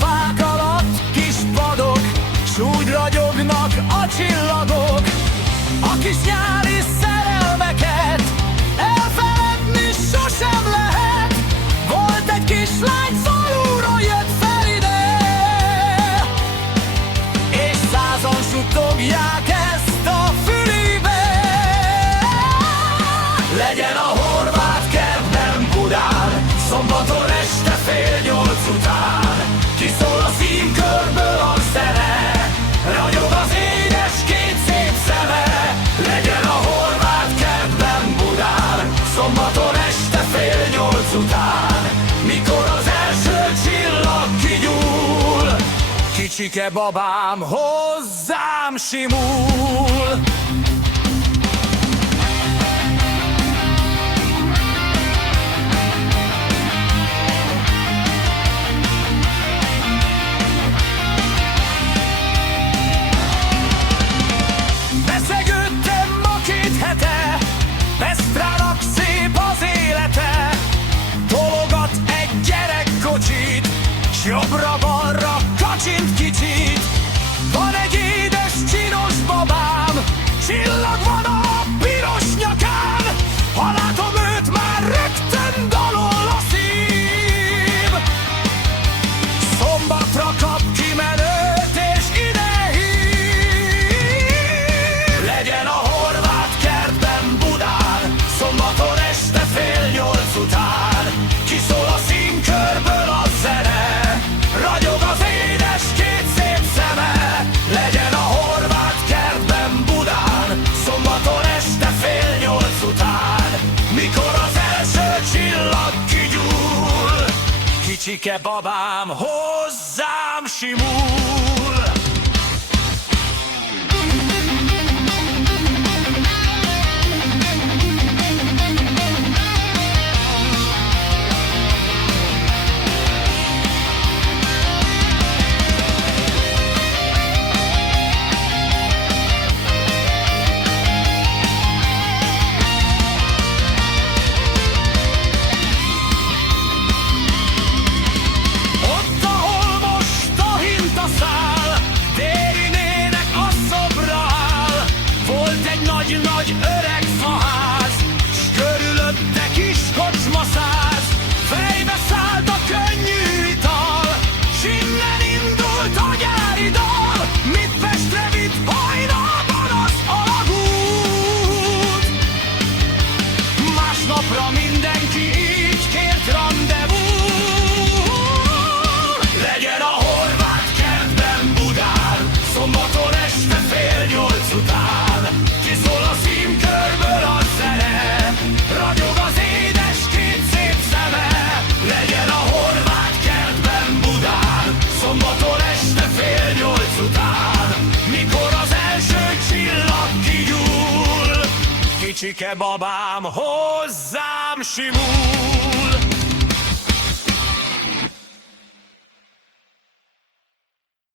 Fák alatt kis padok, s úgy ragyognak a csillagok. A kis nyári szerelmeket elfeledni sosem lehet. Volt egy kislány, faluról jött fel ide, és százan suttogják ezt a fülébe. Legyen a horvát kertben Budán, szombaton este 7:30 után. Kiszól a színkörből a zene, ragyog az édes két szép szeme. Legyen a horvát kertben Budán, szombaton este 7:30 után. Mikor az első csillag kigyúl, kicsike babám hozzám simul. Veszprának szép az élete, tologat egy gyerekkocsit, s jobbra-balra kacsint kicsit. Van egy édes, csinos babám, csillag van a piros nyakán. Ha látom őt, már rögtön dalol a szív. Szombatra kap kimenőt, és ide hív. Legyen a horvát kertben Budán, szombaton este 7:30 után. Kiszól a színkörből a zene, ragyog az édes két szép szeme. Legyen a horvát kertben Budán, szombaton este 7:30 után. Mikor az első csillag kigyúl, kicsike babám hozzám simul. Nagy öreg faház, s körülötte kis kocsmaszáz. Fejbe szállt a könnyű ital, s innen indult a gyári dal. Mit Pestre vitt hajnalban az alagút. Másnapra mindenki így kért randevút. Legyen a horvát kertben Budán, szombaton este 7:30 után. Kiszól a színkörből a zene, ragyog az édes két szép szeme. Legyen a horvát kertben Budán, szombaton este 7:30 után. Mikor az első csillag kigyúl, kicsike babám hozzám simul.